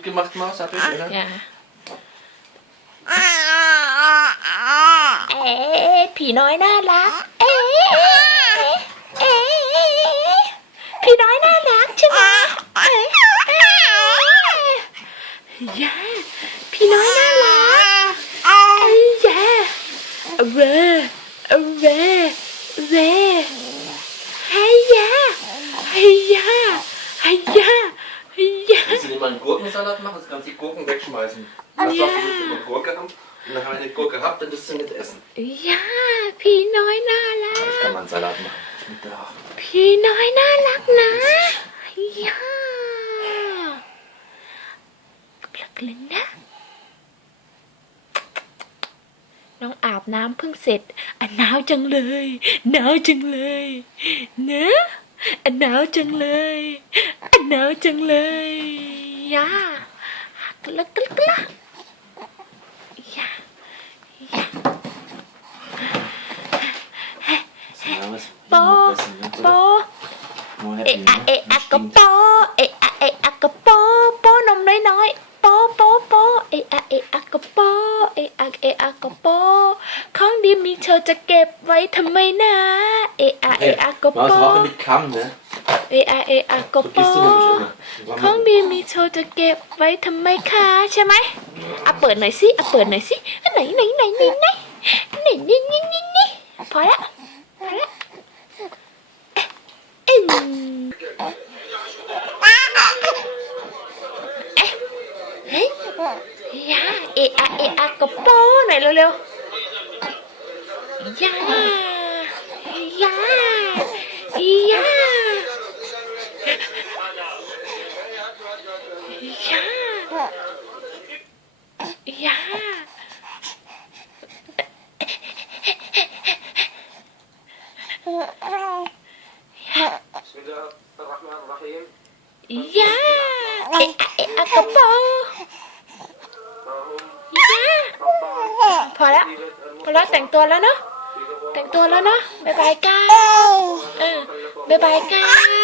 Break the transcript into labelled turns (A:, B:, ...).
A: Gut gemacht, Maus, hab ich, oder?
B: อย่าเอ๊ะผีน้อยน่ารัก เอ๊ะเอ๊ะผีน้อยน่ารักใช่ไหมเอ๊ะเอ๊ะย่าผีน้อยน่ารักเอ้ยย่าเร่เร่เร่เฮ้ยย่าเฮ้ยย่าเฮ้ยย่าเฮ้ย ย่า
A: Willst du nicht mal einen Gurkensalat machen? Das kannst du die Gurken wegschmeißen. Du hast
B: Ja.
A: doch gewusst, dass wir Gurke haben. Und dann haben wir eine Gurke gehabt, dann wirst du nicht essen.
B: ย่าพี่น้อยน่ารัก
A: Ich kann mal einen Salat machen. Mit der
B: พี่น้อยน่ารักนะย่าปลักเลยนะ น้องอาบน้ำเพิ่งเสร็จอะหนาวจังเลย หนาวจังเลยนะอะหนาวจังเลยอะหนาวจังเลย ย่ากละกละกละย่าย่าโปโปเอะอะเอะอะกะโปเอะอะเอะอะกะโปโปนมน้อยๆโปโปโปเอะอะเอะอะกะโปเอะอะเอะอะกะโปของดีมีเธอจะเก็บไว้ทำไมนะเอะอะเอะอะกะโป
A: Maus, Woche mit Kamm, ne?
B: เอะอะเอะอะกะโป
A: Vergisst du nämlich immer. Die
B: ของ
A: Woche-
B: ดีมีเธอจะเก็บไว้ทำไมคะใช่ไหมอะเปิดหน่อยสิอะเปิดหน่อยสิอะไหนไหนไหนไหนไหนไหนนี่นี่นี่นี่พอละพอละเอ็มเฮ้ยยาเอะอะเอะอะกระโปหน่อยเร็วๆยายายา Ja. Ja.
C: Bismillahirrahmanirrahim.
B: ย่าเอะอะกระเป๋าย่าพอแล้วพอแล้วแต่งตัวแล้วเนาะแต่งตัวแล้วเนาะบายบายกันเออบายบายกัน